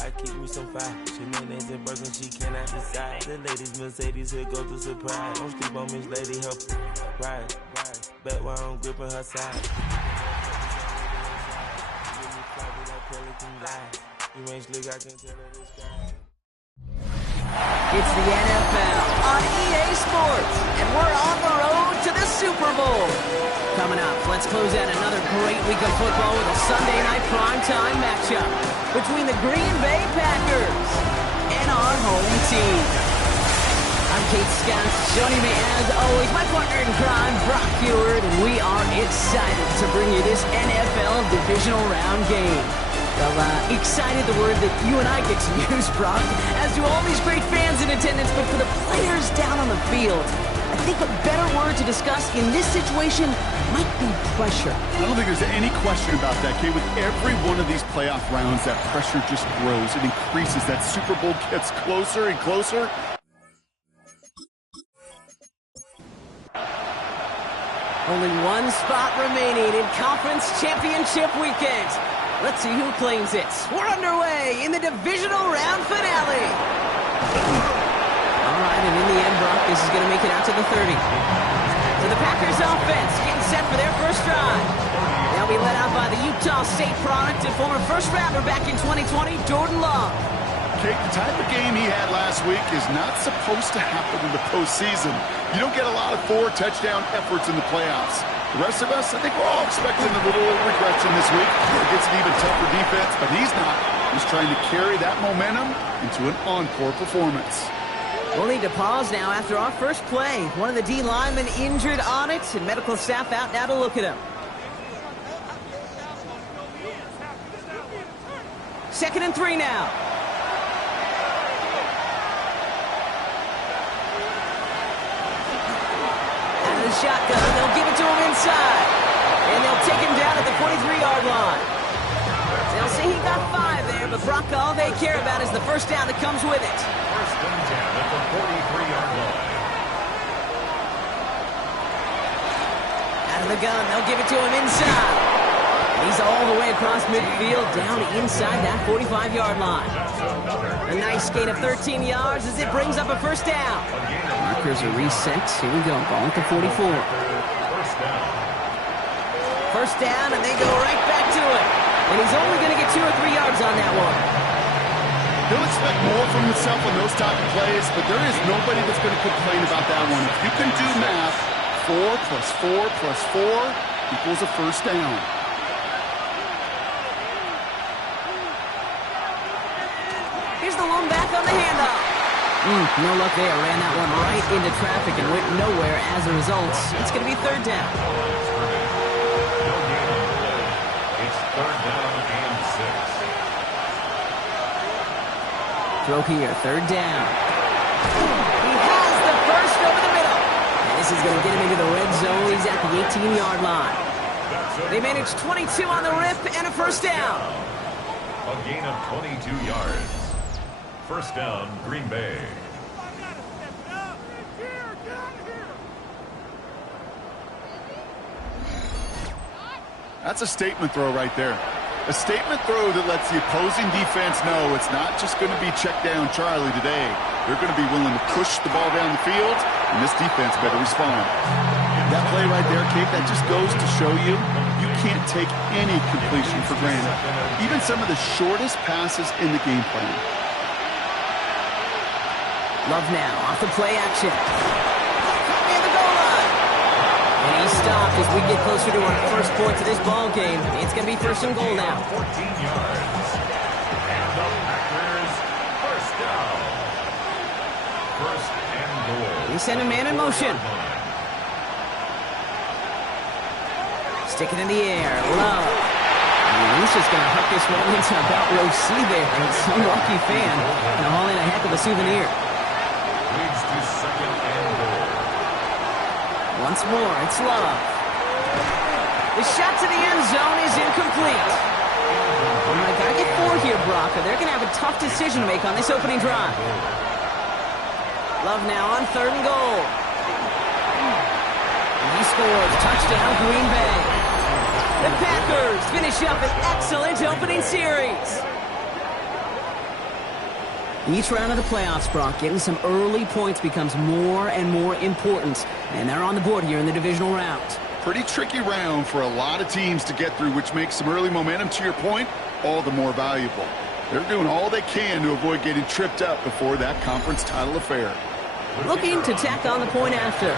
I keep me some fire. She mayonnaise and burgers, she cannot decide. The ladies Mercedes, here goes the surprise. Don't sleep on Miss Lady, help ride. Bet while I'm gripping her side. You ain't slick, I can tell her this guy. It's the NFL on EA Sports, and we're on the road to the Super Bowl. Coming up, let's close out another great week of football with a Sunday night primetime matchup between the Green Bay Packers and our home team. I'm Kate Scott. Joining me as always, my partner in crime, Brock Heward, and we are excited to bring you this NFL Divisional Round game. Well, excited, the word that you and I get to use, Brock, as do all these great fans in attendance, but for the players down on the field, I think a better word to discuss in this situation might be pressure. I don't think there's any question about that, Kate. With every one of these playoff rounds, that pressure just grows. It increases. That Super Bowl gets closer and closer. Only one spot remaining in Conference Championship Weekend. Let's see who claims it. We're underway in the Divisional Round finale. All right, and in the end, Brock, this is going to make it out to the 30. So the Packers offense getting set for their first drive. They'll be led out by the Utah State product and former first-rounder back in 2020, Jordan Love. Kate, the type of game he had last week is not supposed to happen in the postseason. You don't get a lot of 4-touchdown efforts in the playoffs. The rest of us, I think we're all expecting a little regression this week against an even tougher defense, but he's not. He's trying to carry that momentum into an encore performance. We'll need to pause now after our first play. One of the D linemen injured on it, and medical staff out now to look at him. 2nd and 3 now. Shotgun, they'll give it to him inside, and they'll take him down at the 43-yard line. They'll say he got 5 there, but Brock, all they care about is the first down that comes with it. First and 10 at the 43-yard line. Out of the gun, they'll give it to him inside. He's all the way across midfield, down inside that 45-yard line. A nice gain of 13 yards as it brings up a first down. Markers are reset. Here we go. Ball at the 44. First down, and they go right back to it. And he's only going to get 2 or 3 yards on that one. He'll expect more from himself on those type of plays, but there is nobody that's going to complain about that one. If you can do math, 4 plus 4 plus 4 equals a first down. Here's the lone back on the handoff. No luck there. Ran that one right into traffic and went nowhere as a result. It's going to be 3rd down. It's 3rd down and 6. Throw here. 3rd down. He has the first over the middle. And this is going to get him into the red zone. He's at the 18-yard line. They managed 22 on the rip and a first down. A gain of 22 yards. First down, Green Bay. That's a statement throw right there. A statement throw that lets the opposing defense know it's not just going to be check down Charlie today. They're going to be willing to push the ball down the field, and this defense better respond. That play right there, Kate, that just goes to show you can't take any completion for granted. Even some of the shortest passes in the game plan. Love now, off the play action. And the goal line. And he's stopped as we get closer to our first point to this ball game. It's going to be 1st and goal now. 14 yards. And the Packers first down. 1st and goal. He sent a man in motion. Stick it in the air. Love. And he's just going to hook this one into about row C there. And some lucky fan going to haul in a heck of a souvenir. Leads to 2nd and goal. Once more, it's Love. The shot to the end zone is incomplete. I got to get 4 here, Brock, or they're going to have a tough decision to make on this opening drive. Love now on 3rd and goal. And he scores. Touchdown, Green Bay. The Packers finish up an excellent opening series. Each round of the playoffs, Brock, getting some early points becomes more and more important. And they're on the board here in the divisional round. Pretty tricky round for a lot of teams to get through, which makes some early momentum, to your point, all the more valuable. They're doing all they can to avoid getting tripped up before that conference title affair. Looking to tack on the point after.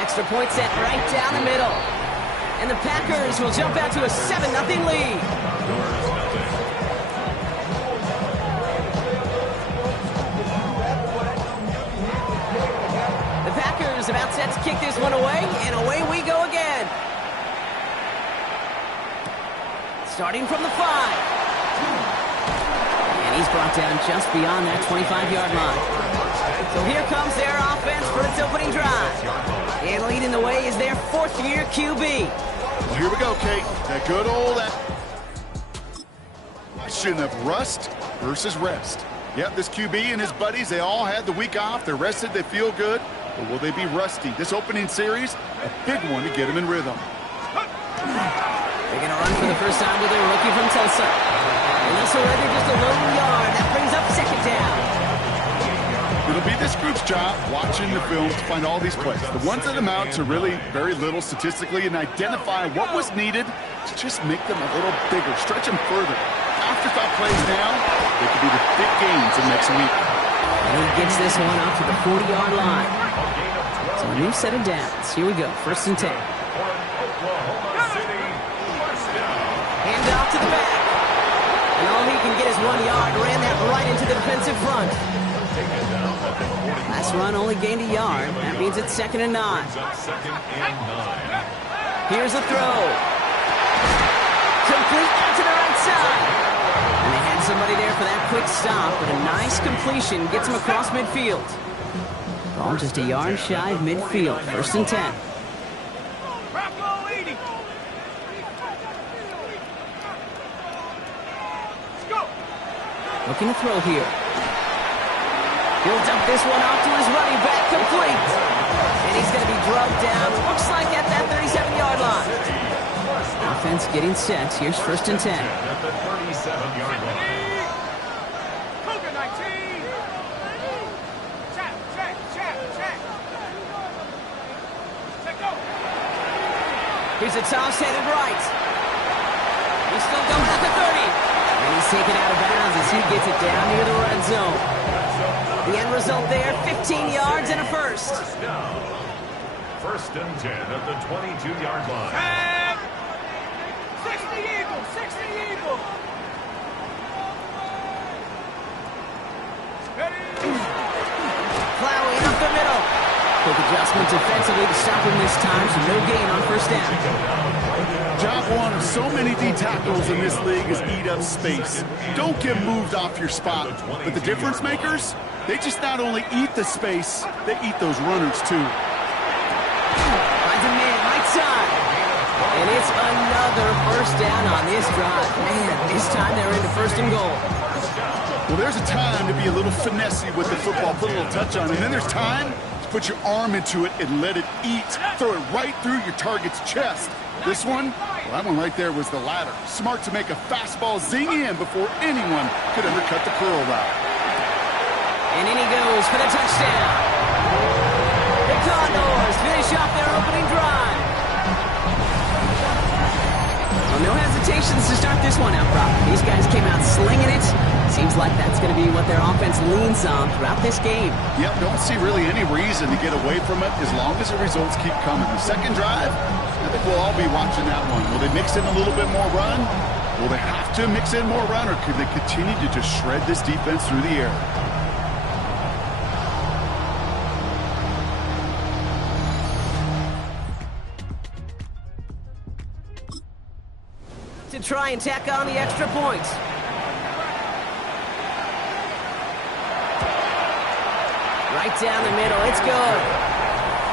Extra point set right down the middle. And the Packers will jump out to a 7-0 lead. The Packers about set to kick this one away, and away we go again. Starting from the 5. And he's brought down just beyond that 25-yard line. So here comes their offense for its opening drive. And leading the way is their fourth-year QB. Well, here we go, Kate. That good old question of rust versus rest. Yep, this QB and his buddies, they all had the week off. They're rested, they feel good. But will they be rusty? This opening series, a big one to get them in rhythm. They're going to run for the first time with their rookie from Tulsa. And this already just a lone yard. That brings up second down. It'll be this group's job watching the film to find all these plays. The ones that amount to really very little statistically and identify what was needed to just make them a little bigger, stretch them further. Afterthought plays now, they could be the big gains in next week. And he gets this one up to the 40-yard line. So a new set of downs. Here we go, 1st and 10. Hand off to the back. And all he can get is 1 yard. Ran that right into the defensive front. Last run only gained a yard. That means it's 2nd and 9. Here's a throw. Complete out to the right side. And they had somebody there for that quick stop, but a nice completion gets him across midfield. Ball just a yard shy of midfield. 1st and 10. Looking to throw here. He'll dump this one off to his running back, complete. And he's going to be drugged down, looks like at that 37-yard line. Offense getting set. Here's 1st and 10. At the 37-yard line. Here's a toss headed right. He's still going at the 30. And he's taken out of bounds as he gets it down near the red zone. The end result there, 15 yards and a first. 1st and 10 at the 22-yard line. 60 Eagles, 60 Eagles. Plowing up the middle. Quick adjustment defensively to stop him this time, so no gain on 1st down. Job one of so many D tackles in this league is eat up space. Don't get moved off your spot. But the difference makers, they just not only eat the space, they eat those runners too. Finds a man right side. And it's another 1st down on this drive. Man, this time they're into 1st and goal. Well, there's a time to be a little finessey with the football, put a little touch on it. And then there's time to put your arm into it and let it eat. Throw it right through your target's chest. This one, well, that one right there was the latter. Smart to make a fastball zing in before anyone could undercut the curl route. And in he goes for the touchdown. The Condors finish off their opening drive. Well, no hesitations to start this one out, Brock. These guys came out slinging it. Seems like that's going to be what their offense leans on throughout this game. Yep, don't see really any reason to get away from it as long as the results keep coming. The second drive, I think we'll all be watching that one. Will they mix in a little bit more run? Will they have to mix in more run, or could they continue to just shred this defense through the air? To try and tack on the extra point. Right down the middle, it's good.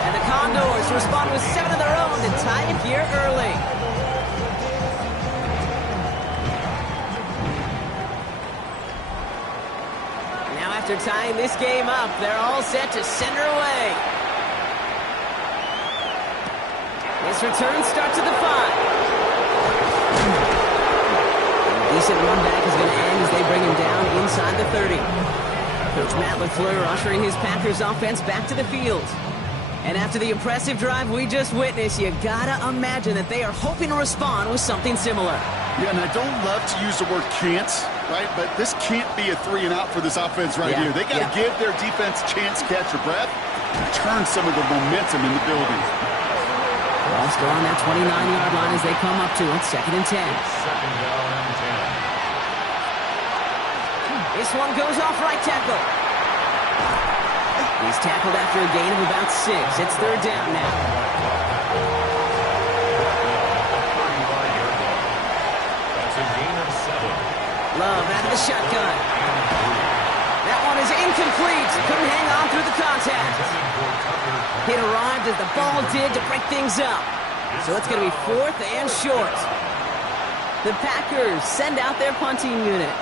And the Condors respond with 7 of their own to tie it here early. Now after tying this game up, they're all set to send her away. This return starts at the 5. decent run back is going to end as they bring him down inside the 30. Coach Matt LaFleur ushering his Packers offense back to the field. And after the impressive drive we just witnessed, you gotta imagine that they are hoping to respond with something similar. Yeah, and I don't love to use the word can't, right? But this can't be a 3-and-out for this offense right here. They got to give their defense a chance to catch their breath and turn some of the momentum in the building. Ball still on that 29-yard line as they come up to it, 2nd and 10. Second down and 10. This one goes off right tackle. He's tackled after a gain of about 6. It's 3rd down now. That's a gain of 7. Love out of the shotgun. That one is incomplete. Couldn't hang on through the contact. It arrived as the ball did to break things up. So it's going to be 4th and short. The Packers send out their punting unit.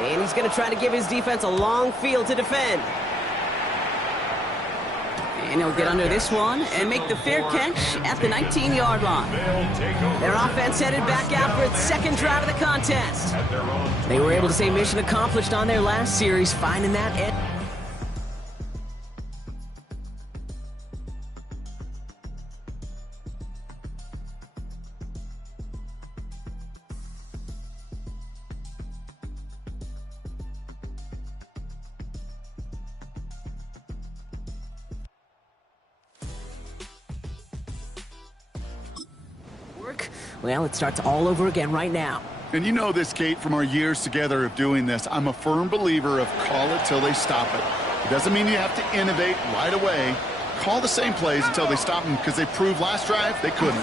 And he's going to try to give his defense a long field to defend. And he'll get under this one and make the fair catch at the 19-yard line. Their offense headed back out for its 2nd drive of the contest. They were able to say mission accomplished on their last series, finding that edge. Well, it starts all over again right now. And you know this, Kate, from our years together of doing this. I'm a firm believer of call it till they stop it. It doesn't mean you have to innovate right away. Call the same plays until they stop them, because they proved last drive they couldn't.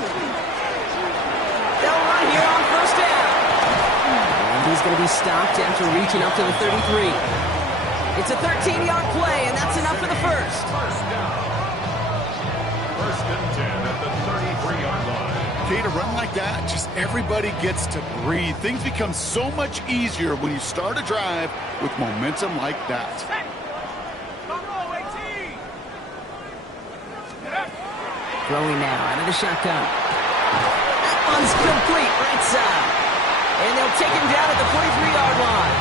They'll run here on 1st down. And he's going to be stopped after reaching up to the 33. It's a 13-yard play, and that's enough for the first. First down. 1st and 10 at the 33-yard line. Kate, a run like that, just everybody gets to breathe. Things become so much easier when you start a drive with momentum like that. Throwing now out of the shotgun. That one's complete right side. And they'll take him down at the 43-yard line.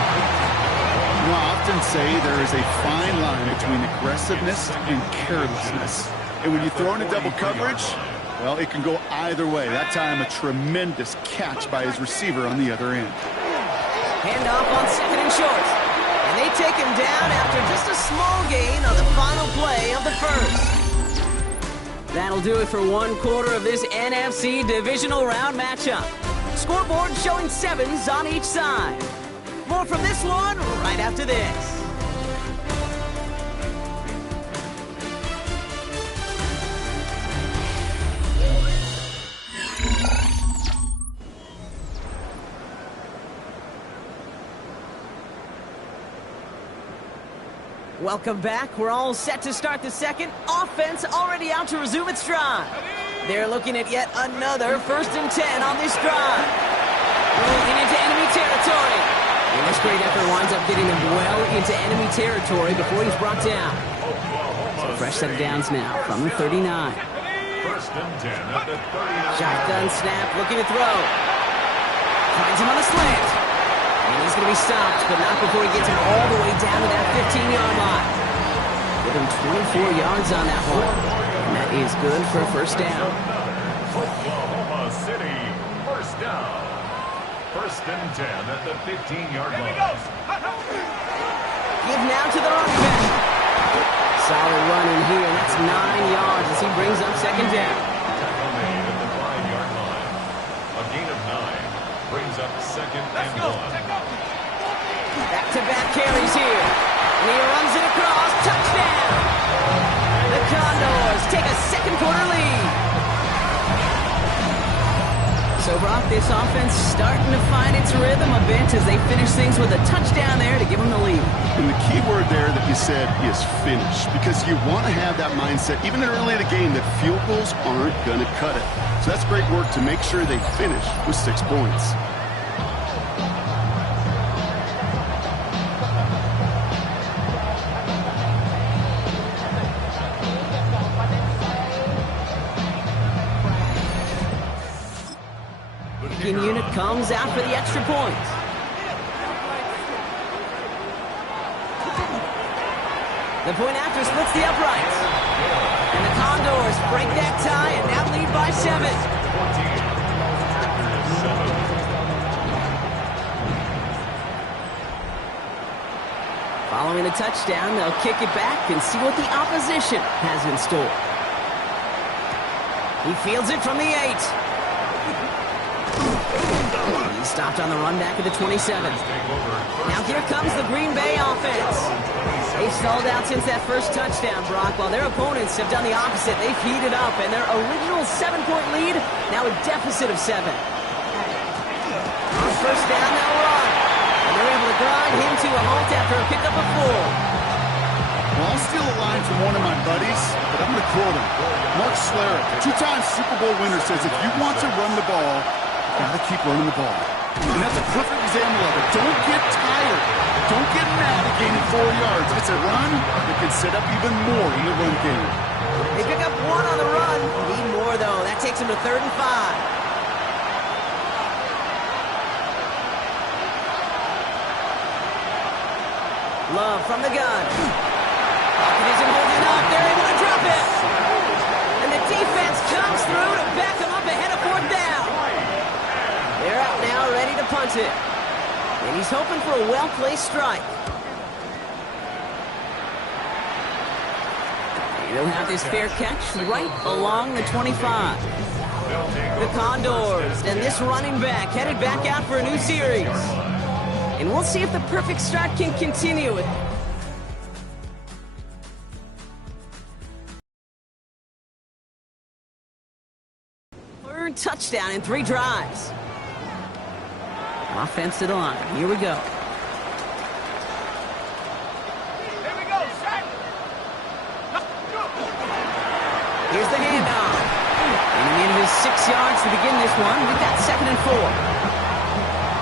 You know, I often say there is a fine line between aggressiveness and carelessness. And when you throw into double coverage, well, it can go either way. That time, a tremendous catch by his receiver on the other end. Handoff on 2nd and short. And they take him down after just a small gain on the final play of the first. That'll do it for 1 quarter of this NFC Divisional Round matchup. Scoreboard showing 7s on each side. More from this one right after this. Welcome back. We're all set to start the second. Offense already out to resume its drive. They're looking at yet another 1st and 10 on this drive. Moving into enemy territory. And this great effort winds up getting them well into enemy territory before he's brought down. So a fresh set of downs now from the 39. 1st and 10 at the 39. Shotgun snap, looking to throw. Finds him on the slant. And he's going to be stopped, but not before he gets him all the way down to that 15-yard line. Give him 24 yards on that one. And that is good for a 1st down. Oklahoma City, 1st down. 1st and 10 at the 15-yard line. Give now to the running back. Solid run in here. That's 9 yards as he brings up 2nd down. Tackle made at the 5-yard line. A gain of 9 brings up 2nd and 1. Back-to-back carries here. And he runs it across. Touchdown! The Condors take a 2nd quarter lead. So, Brock, this offense starting to find its rhythm a bit as they finish things with a touchdown there to give them the lead. And the key word there that you said is finish, because you want to have that mindset, even early in the game, that field goals aren't going to cut it. So that's great work to make sure they finish with 6 points. Kicking unit comes out for the extra point. The point after splits the uprights. And the Condors break that tie and now lead by 7. Following the touchdown, they'll kick it back and see what the opposition has in store. He fields it from the 8. He stopped on the run back at the 27. Now here comes the Green Bay offense. They've stalled out since that first touchdown, Brock, while their opponents have done the opposite. They've heated up, and their original 7-point lead, now a deficit of 7. On first down, they'll run. And they're able to grind him to a halt after a pickup of 4. Well, I'll steal a line from one of my buddies, but I'm going to quote him. Mark Schlereth, 2-time Super Bowl winner, says if you want to run the ball, you got to keep running the ball. And that's a perfect example of it. Don't get tired. Don't get mad at gaining 4 yards. If it's a run, it can set up even more in the run game. They pick up 1 on the run. Need more, though. That takes them to 3rd and 5. Love from the gun. Pocket isn't holding up. They're able to drop it. And the defense comes through to back them up ahead of 4th down. They're out now, ready to punt it. And he's hoping for a well-placed strike. He'll have this fair catch right along the 25. The Condors and this running back headed back out for a new series. And we'll see if the perfect start can continue it. Third touchdown in 3 drives. Offense to the line. Here we go. Here we go, set. Here's the handoff. And he needed his 6 yards to begin this one. We've got 2nd and 4.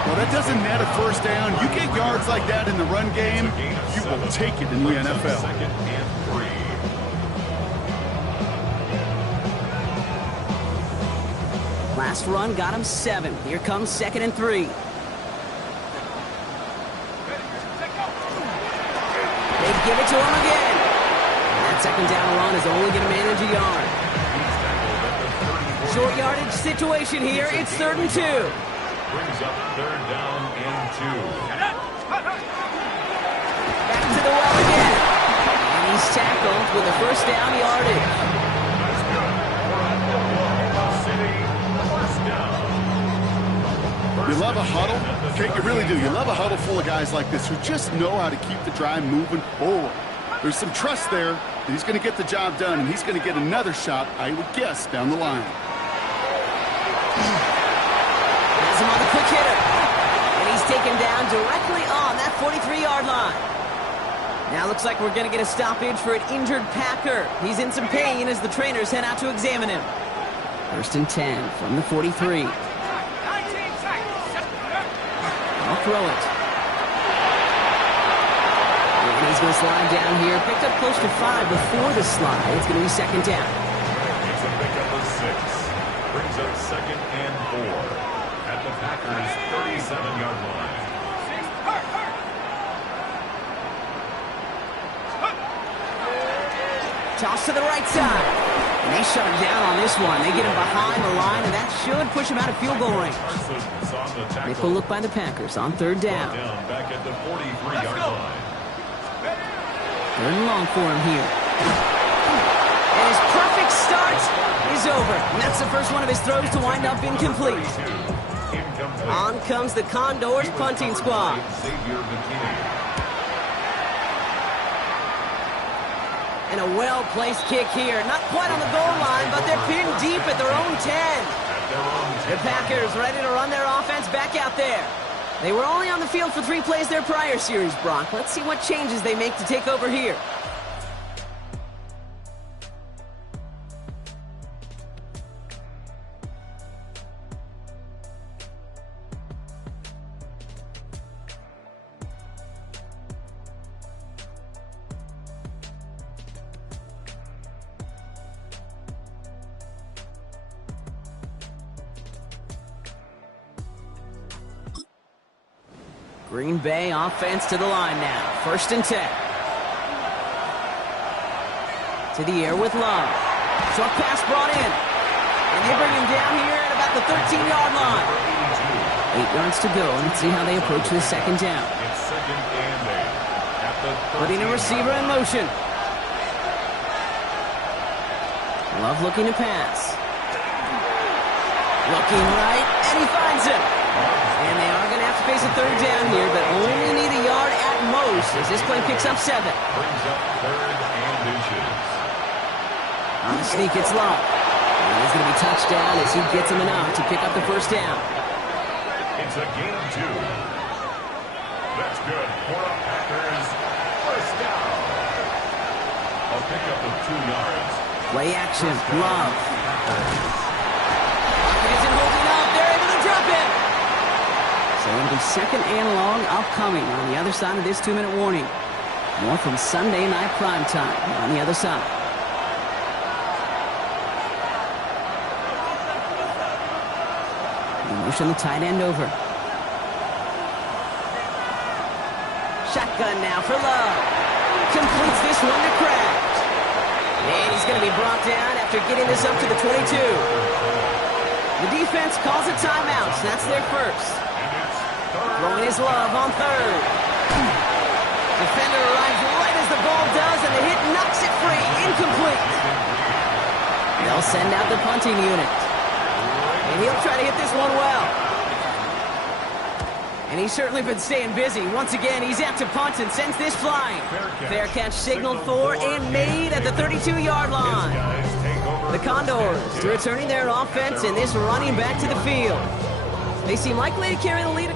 Well, that doesn't net a first down. You get yards like that in the run game, you will take it in the NFL. 2nd and 3. Last run got him 7. Here comes 2nd and 3. They give it to him again. And that 2nd down run is only going to manage a yard. Short yardage situation here. It's 3rd and 2. Brings up 3rd down and 2. Back to the well again. And he's tackled with a first down yardage. Oklahoma City, first down. You love a huddle? Okay, you really do. You love a huddle full of guys like this who just know how to keep the drive moving forward. There's some trust there that he's going to get the job done, and he's going to get another shot, I would guess, down the line. Has him on the quick hitter. And he's taken down directly on that 43-yard line. Now looks like we're going to get a stoppage for an injured Packer. He's in some pain as the trainers head out to examine him. 1st and 10 from the 43. 19 seconds. I'll throw it. And he's going to slide down here. Picked up close to 5 before the slide. It's going to be 2nd down. It's a pickup of 6. Brings up 2nd and 4 at the Packers' 37-yard line. Toss to the right side. And they shut him down on this one. They get him behind the line, and that should push him out of field goal range. Nickel look by the Packers on 3rd down. Back at the 43-yard line. 3rd and long for him here. And his perfect start is over. And that's the first one of his throws to wind up incomplete. On comes the Condors punting squad. And a well-placed kick here. Not quite on the goal line, but they're pinned deep at their own 10. The Packers ready to run their offense back out there. They were only on the field for 3 plays their prior series, Brock. Let's see what changes they make to take over here. Green Bay offense to the line now. 1st and 10. To the air with Love. Short pass brought in. And they bring him down here at about the 13-yard line. 8 yards to go. Let's see how they approach this 2nd down. It's 2nd and 8. At the Putting a receiver in motion. Love looking to pass. Looking right, and he finds him. And they are going to have to face a 3rd down here, but only need a yard at most as this play picks up 7. Brings up 3rd and inches. On the sneak, it's Love. And he's going to be touched down as he gets him enough to pick up the 1st down. It's a gain of 2. That's good for the Packers. 1st down. A pickup of 2 yards. Play action, Love. Pocket isn't holding up. They're able to drop it. So it'll be 2nd and long upcoming on the other side of this 2-minute warning. More from Sunday night primetime on the other side. We motion the tight end over. Shotgun now for Love. Completes this one to Kraft. And he's going to be brought down after getting this up to the 22. The defense calls a timeout, so that's their 1st. Throwing his Love on 3rd. Defender arrives right as the ball does, and the hit knocks it free. Incomplete. They'll send out the punting unit. And he'll try to hit this one well. And he's certainly been staying busy. Once again, he's out to punt and sends this flying. Fair catch signaled for and made at the 32-yard line. The Condors returning their offense and this running back to the field. They seem likely to carry the lead.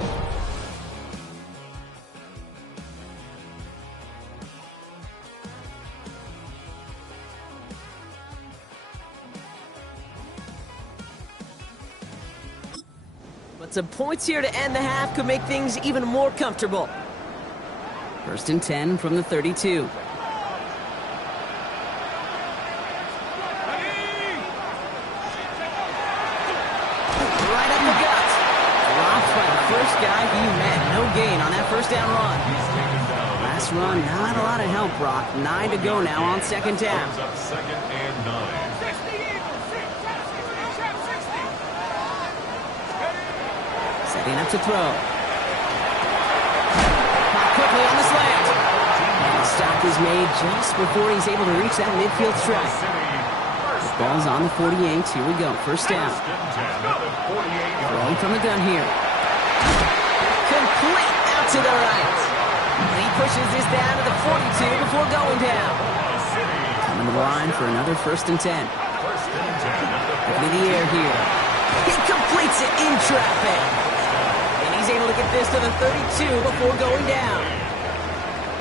But some points here to end the half could make things even more comfortable. 1st and 10 from the 32. Right up the gut. Dropped by the first guy he met. No gain on that 1st down run. Last run, not a lot of help, Brock. 9 to go now on 2nd down. 2nd and 9. Setting up to throw. Caught quickly on the slant. And the stop is made just before he's able to reach that midfield strike. The ball's on the 48. Here we go. 1st down. Throwing from the gun here. Complete out to the right. And he pushes this down to the 42 before going down. Coming to the line for another 1st and 10. Into the air here. He completes it in traffic. He's able to get this to the 32 before going down.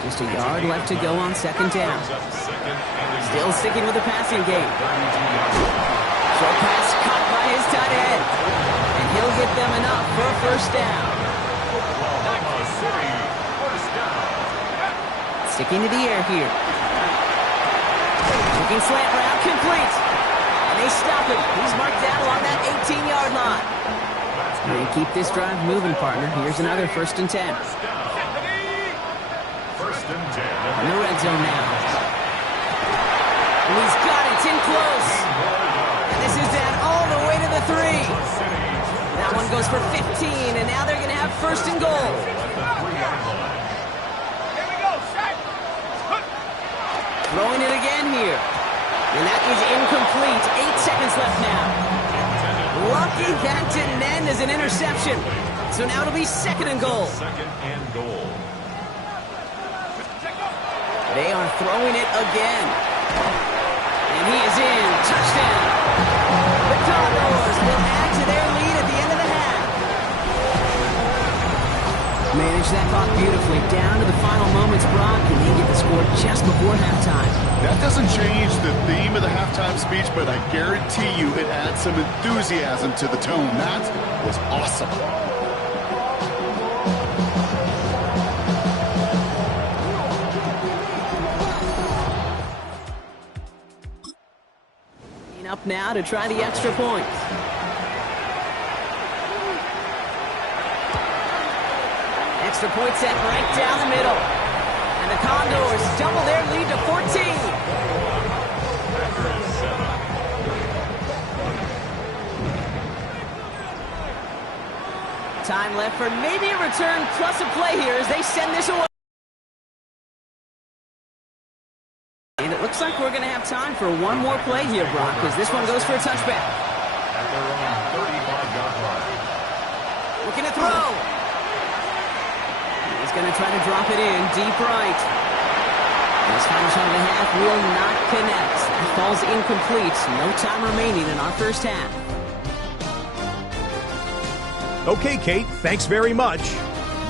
Just a yard left to go on 2nd down. Still sticking with the passing game. Short pass caught by his tight end. And he'll get them enough for a 1st down. Sticking to the air here. Taking slant route, complete. And they stop him. He's marked down along that 18-yard line. We're going to keep this drive moving, partner. Here's another 1st and 10. 1st and 10. In the red zone now. And he's got it. It's in close. And this is down all the way to the 3. That one goes for 15, and now they're going to have 1st and goal. Here we go, set. Throwing it again here. And that is incomplete. 8 seconds left now. Lucky that didn't end as an interception. So now it'll be 2nd and goal. 2nd and goal. They are throwing it again. And he is in. Touchdown. The Condors will add to their lead at the end of the half. Manage that clock beautifully down to the final moments, Brock, and they get the score just before halftime. That doesn't change the theme of the halftime speech, but I guarantee you it adds some enthusiasm to the tone. That was awesome. Up now to try the extra point. Extra point set right down the middle. And the Condors double their lead to 14. Time left for maybe a return plus a play here as they send this away. And it looks like we're going to have time for one more play here, Brock, because this one goes for a touchback. At their own 35-yard line. Looking to throw. He's going to try to drop it in deep right. This final shot of the half will not connect. It falls incomplete. No time remaining in our first half. Okay, Kate, thanks very much.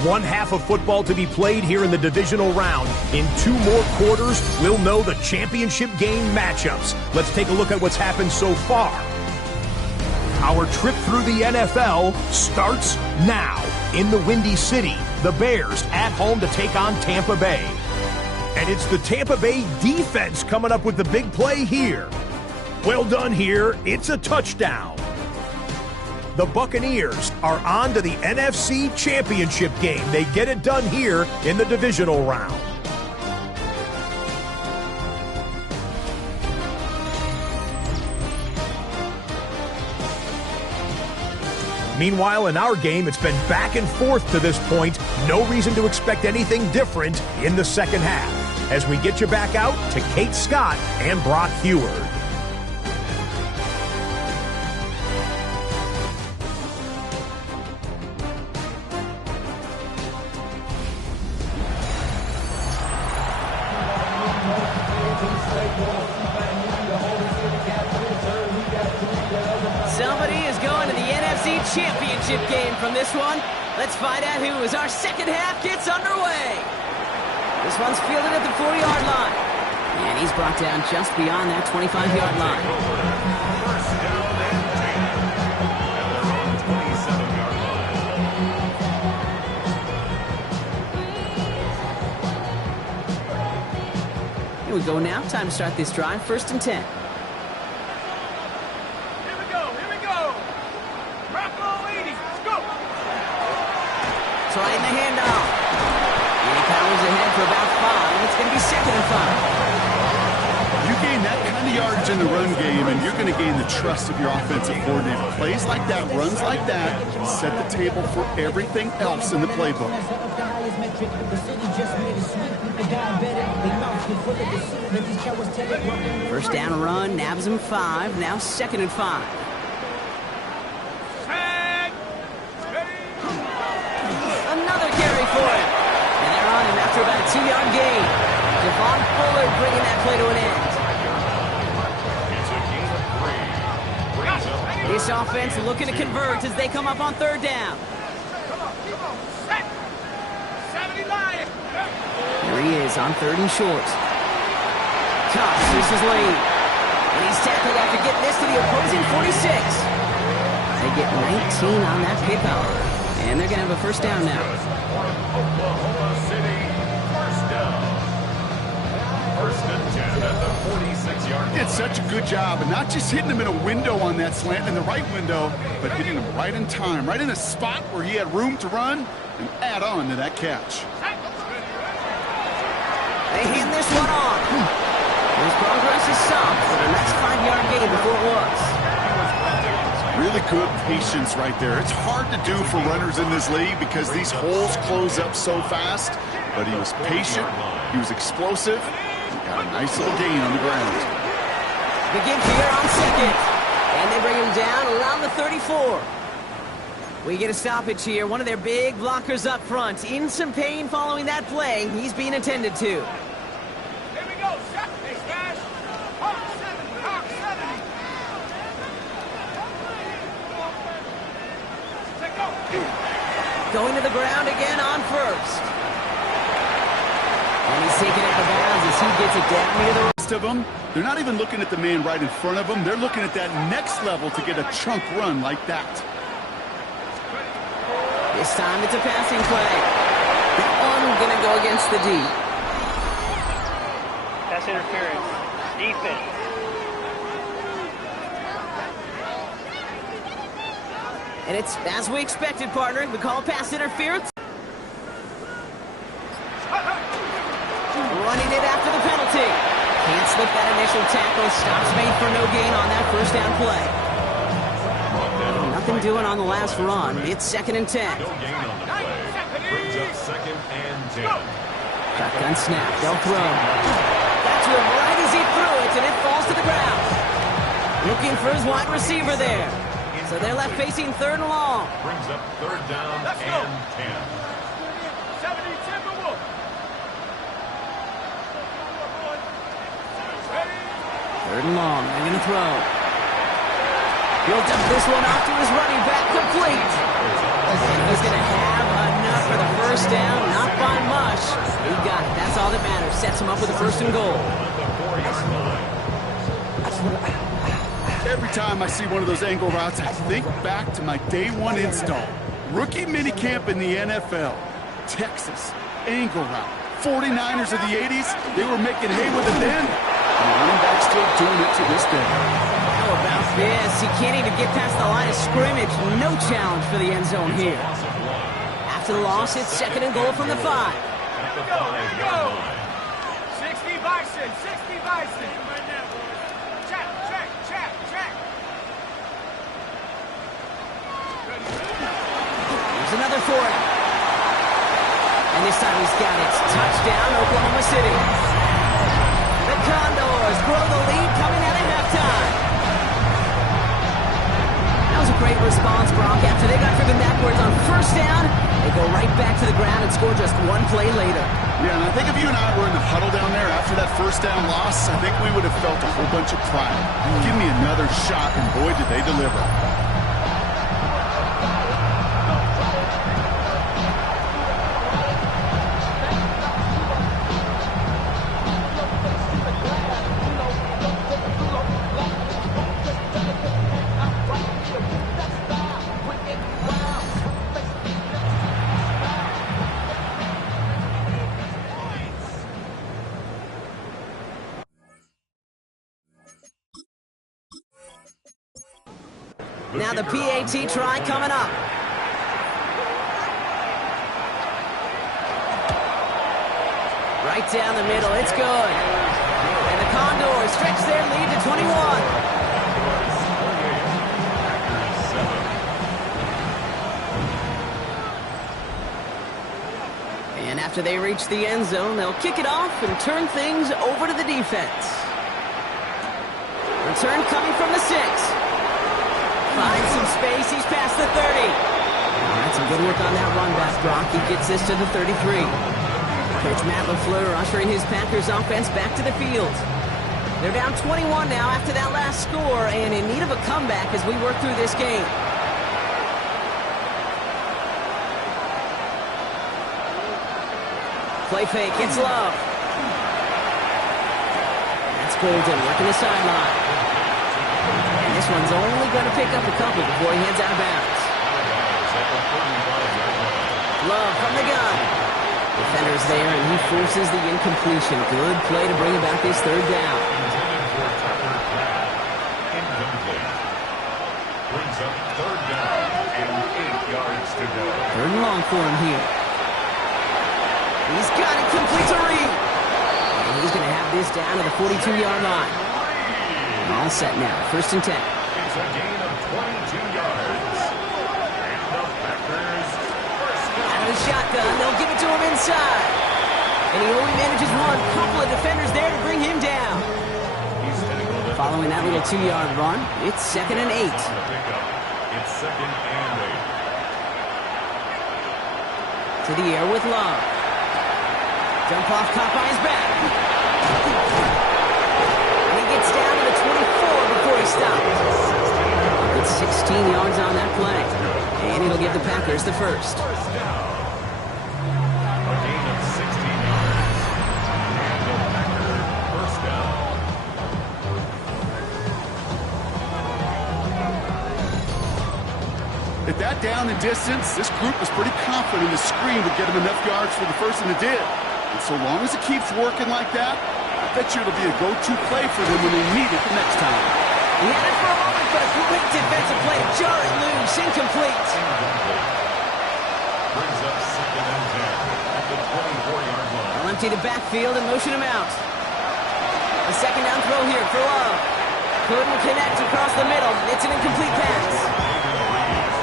One half of football to be played here in the divisional round. In 2 more quarters, we'll know the championship game matchups. Let's take a look at what's happened so far. Our trip through the NFL starts now. In the Windy City, the Bears at home to take on Tampa Bay. And it's the Tampa Bay defense coming up with the big play here. Well done here. It's a touchdown. The Buccaneers are on to the NFC Championship game. They get it done here in the divisional round. Meanwhile, in our game, it's been back and forth to this point. No reason to expect anything different in the second half. As we get you back out to Kate Scott and Brock Heward. Somebody is going to the NFC Championship game from this one. Let's find out who as our second half gets underway. This one's fielded at the 40-yard line. And he's brought down just beyond that 25-yard line. First down and 10 at their own 27-yard line. Here we go now. Time to start this drive. 1st and 10. Right in the handoff. And he powers ahead for about 5. It's going to be 2nd and 5. You gain that kind of yardage in the run game, and you're going to gain the trust of your offensive coordinator. Plays like that, runs like that, set the table for everything else in the playbook. First down run, nabs him 5. Now 2nd and 5. Another carry for him. And they're on him after about a 2-yard gain. Devon Fuller bringing that play to an end. This offense looking to convert as they come up on 3rd down. There he is on 3rd and short. Toss, this is lead. And he's tackled after getting this to the opposing 46. They get 19 on that pickup. And they're going to have a first down now. Oklahoma City, first down. 1st and 10 at the 46-yard line. Did such a good job, and not just hitting him in a window on that slant, in the right window, but hitting him right in time, right in a spot where he had room to run and add on to that catch. They hand this one off. His progress is stopped for the next 5-yard gain before it was. Really good patience right there. It's hard to do for runners in this league because these holes close up so fast, but he was patient, he was explosive, and got a nice little gain on the ground. Begins here on 2nd, and they bring him down around the 34. We get a stoppage here. One of their big blockers up front. In some pain following that play. He's being attended to. Here we go. Hey, Smash. Hawk 70. Hawk 70. Going to the ground again on 1st. And he's taken out of bounds as he gets it down near the Rest of them, they're not even looking at the man right in front of them. They're looking at that next level to get a chunk run like that. This time it's a passing play. That one going to go against the D. Pass interference. Defense. And it's as we expected, partner. We call pass interference. running it after the penalty. Can't slip that initial tackle. Stops made for no gain on that first down play. Nothing doing on the last run. It's 2nd and 10. No gain on the play. Brings up 2nd and 10. Shotgun snap. They'll throw. Got to him right as he threw it, and it falls to the ground. Looking for his wide receiver there. So they're left facing 3rd and long. Brings up 3rd down and 10. 70 Timberwolves. Ready? 3rd and long. They're going to throw. He'll dump this one off to his running back, complete. And he's going to have enough for the first down, not by much. He got it. That's all that matters. Sets him up with a 1st and goal. Every time I see one of those angle routes, I think back to my day one install. Rookie minicamp in the NFL. Texas, angle route. 49ers of the 80s, they were making hay with it then. And the running back's still doing it to this day. How about this? He can't even get past the line of scrimmage. No challenge for the end zone here. After the loss, it's 2nd and goal from the 5. Here we go. 60 Bison, 60 Bison. Check. Here's another for him. And this time he's got it. Touchdown, Oklahoma City. The Condors grow the lead coming out of halftime. That was a great response, Brock. After they got driven backwards on 1st down, they go right back to the ground and score just 1 play later. Yeah, and I think if you and I were in the huddle down there after that 1st down loss, I think we would have felt a whole bunch of pride. Give me another shot, and boy, did they deliver. Now the PAT try coming up. Right down the middle, it's good. And the Condors stretch their lead to 21. And after they reach the end zone, they'll kick it off and turn things over to the defense. Return coming from the 6. Finds some space, he's past the 30. All right, some good work on that run back, Brock. He gets this to the 33. Coach Matt LaFleur ushering his Packers offense back to the field. They're down 21 now after that last score and in need of a comeback as we work through this game. Play fake, it's Love. That's Golden working the sideline. And this one's only going to pick up a couple before he heads out of bounds. Love from the gun. Defender's there, and he forces the incompletion. Good play to bring about this 3rd down. Brings up 3rd down and 8 yards to go. 3rd and long for him here. He's got it, complete to Reed. And he's going to have this down to the 42-yard line. All set now, 1st and 10. It's a gain of 22 yards. And the Packers first down. Out of the shotgun, they'll give it to him inside. And he only manages one. Couple of defenders there to bring him down. Following that little 2-yard run, it's 2nd and 8. It's 2nd and 8. To the air with Love. Dump off, caught by his back. And he gets down to the 24 before he stops. It's 16 yards on that play. And it'll give the Packers the first. First down. A gain of 16 yards. And the Packers first down. At that down and distance, this group was pretty confident the screen would get them enough yards for the first, and it did. And so long as it keeps working like that, I bet you it'll be a go-to play for them when they need it the next time. He had it for a moment, but a great defensive play to jar it loose. Incomplete. Brings up 2nd and 10 at the 24-yard line. Well, empty the backfield and motion him out. A second down throw here for Love. Couldn't connect across the middle. It's an incomplete pass.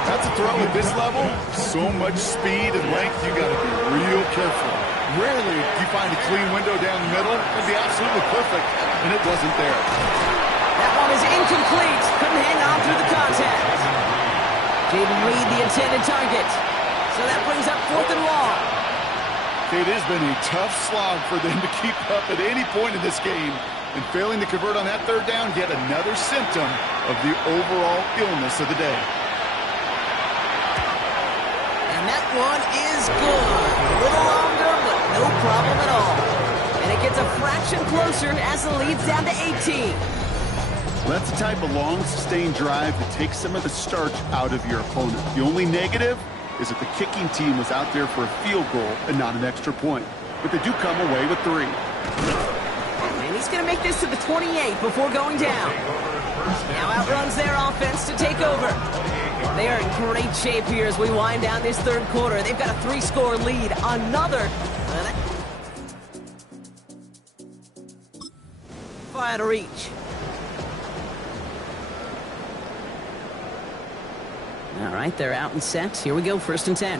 That's a throw at this level. So much speed and length, you got to be real careful. Rarely do you find a clean window down the middle. It'd be absolutely perfect, and it wasn't there. That one is incomplete. Couldn't hang on through the contact. Didn't read the intended target. So that brings up 4th and long. It has been a tough slog for them to keep up at any point in this game. And failing to convert on that 3rd down, yet another symptom of the overall illness of the day. And that one is good. A little longer, but no problem at all. And it gets a fraction closer as the lead's down to 18. That's the type of long, sustained drive that takes some of the starch out of your opponent. The only negative is that the kicking team was out there for a field goal and not an extra point. But they do come away with 3. And he's going to make this to the 28 before going down. Now outruns their offense to take over. They are in great shape here as we wind down this 3rd quarter. They've got a 3-score lead. Another fire to reach. All right, they're out and set. Here we go, 1st and 10.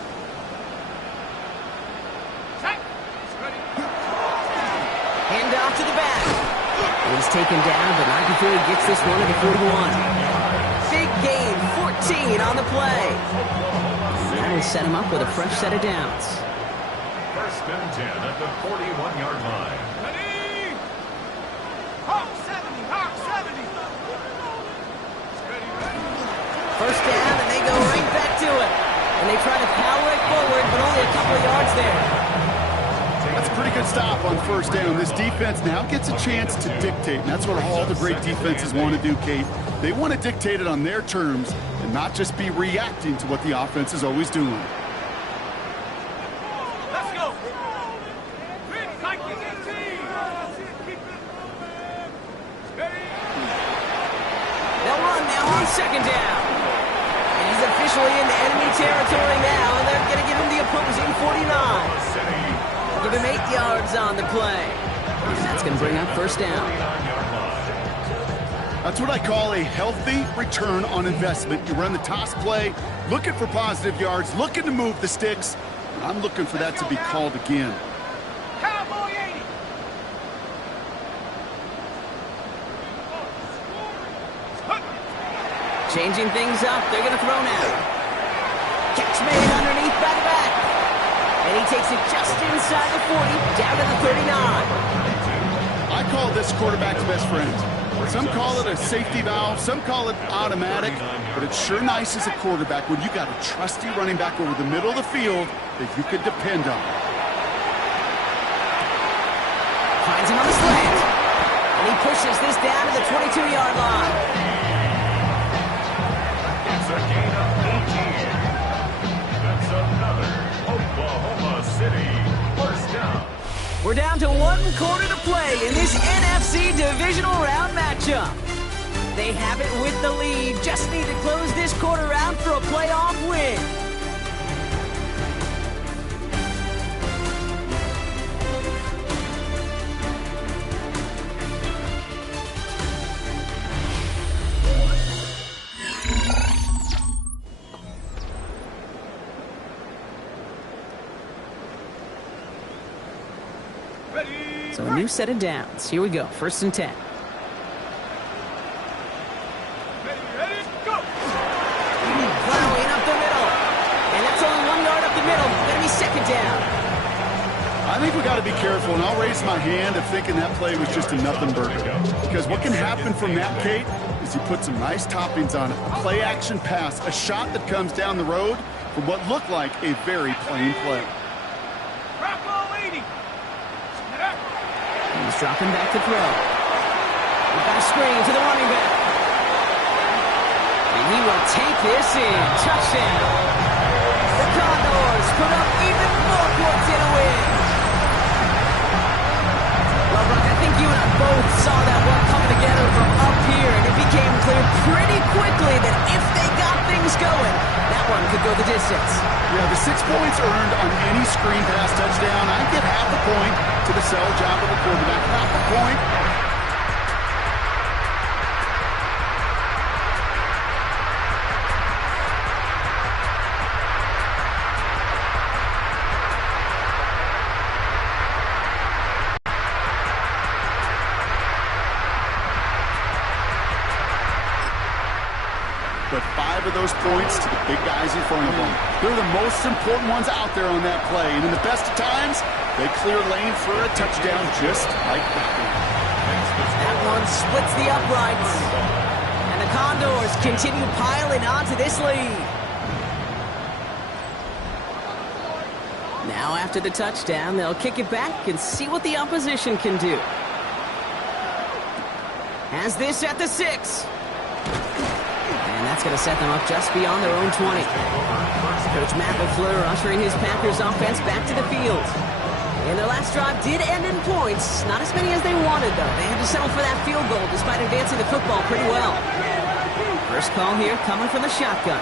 Hand off to the back. He's taken down, but not before he gets this one to the 41. Big gain, 14 on the play. And that will set him up with a fresh set of downs. 1st and 10 at the 41-yard line. Ready? Hawk 70, Hawk 70. First down, and they go right back to it. And they try to power it forward, but only a couple of yards there. That's a pretty good stop on 1st down. This defense now gets a chance to dictate, and that's what all the great defenses want to do, Kate. They want to dictate it on their terms and not just be reacting to what the offense is always doing. Let's go. They'll run now on 2nd down. And he's officially into enemy territory now, and they're going to give him the opposing 49. Give him 8 yards on the play. And that's going to bring up 1st down. That's what I call a healthy return on investment. You run the toss play, looking for positive yards, looking to move the sticks. I'm looking for that to be called again. Cowboy 80. Changing things up. They're going to throw now. Catch made underneath by the back. And he takes it just inside the 40, down to the 39. I call this quarterback's best friend. Some call it a safety valve, some call it automatic, but it's sure nice as a quarterback when you got a trusty running back over the middle of the field that you could depend on. Finds him on the slant. And he pushes this down to the 22-yard line. It's a gain of 18. That's another Oklahoma City 1st down. We're down to 1 quarter to play in this NFC Divisional Round matchup. They have it with the lead. Just need to close this quarter out for a playoff win. So a new set of downs. Here we go. 1st and 10. Ready, go. Plowing up the middle. And that's only 1 yard up the middle. Going to be 2nd down. I think we got to be careful, and I'll raise my hand if thinking that play was just a nothing burger. Because what can happen from that, Kate, is you put some nice toppings on it. A play-action pass, a shot that comes down the road from what looked like a very plain play. Drop ball 80. He's dropping back to throw. We've got a screen to the running back. And he will take this in. Touchdown. The Condors put up even more points in a win. Well, Brock, I think you and I both saw that one coming together from up here, and it became clear pretty quickly that if they got things going, That one could go the distance. Yeah, the 6 points earned on any screen pass touchdown. I give half a point to the sell job of a quarterback. Half a point. But 5 of those points to the big guys in front of them. They're the most important ones out there on that play. And in the best of times, they clear lane for a touchdown just like that one. That one splits the uprights. And the Condors continue piling onto this lead. Now after the touchdown, they'll kick it back and see what the opposition can do. Has this at the 6. And that's going to set them up just beyond their own 20. Coach Matt LaFleur ushering his Packers offense back to the field. And their last drive did end in points. Not as many as they wanted, though. They had to settle for that field goal despite advancing the football pretty well. First call here coming from the shotgun.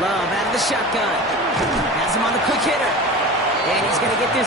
Love out of the shotgun. Has him on the quick hitter. And he's going to get this